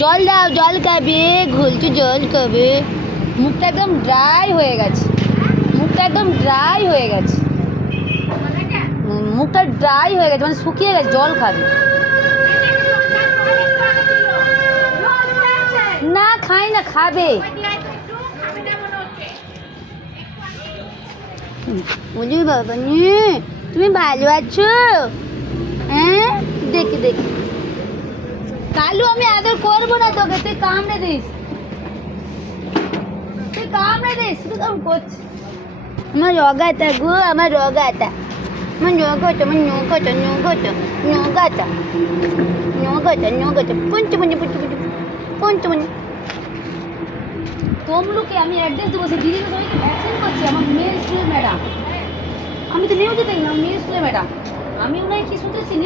জল দাও, জল খাবে, ঘুলছে জল খাবে। মুখটা একদম ড্রাই হয়ে গেছে, মুখটা একদম ড্রাই হয়ে গেছে, মুখটা ড্রাই হয়ে গেছে, মানে শুকিয়ে গেছে, জল খাবে। না খাই না, খাবে। বলি বাবা নি, তুমি ভালো আছো? হ্যাঁ, দেখি দেখি। কালু আমি আদর করবো না তোকে, তুই কামড়ে দিস, তুই কামড়ে দিস, তুই কেমন করছিস? আমার রগাটা গো, আমার রগাটা, আমার রগাটা, আমার নৌকাটা, নৌকাটা, নৌকাটা, নৌকাটা, নৌকাটা, পুঞ্চু পুঞ্চু পুঞ্চু পুঞ্চু পুঞ্চু পুঞ্চু। তমলুকে আমি অ্যাড্রেস দেবো, সে দিদি সবাইকে ভ্যাকসিন করছি, আমার মেয়ের স্কুলের ম্যাডাম। আমি তো নিউজে দেখলাম মেয়ের স্কুলের ম্যাডাম, আমি ওনাকে কি শুনতেছি।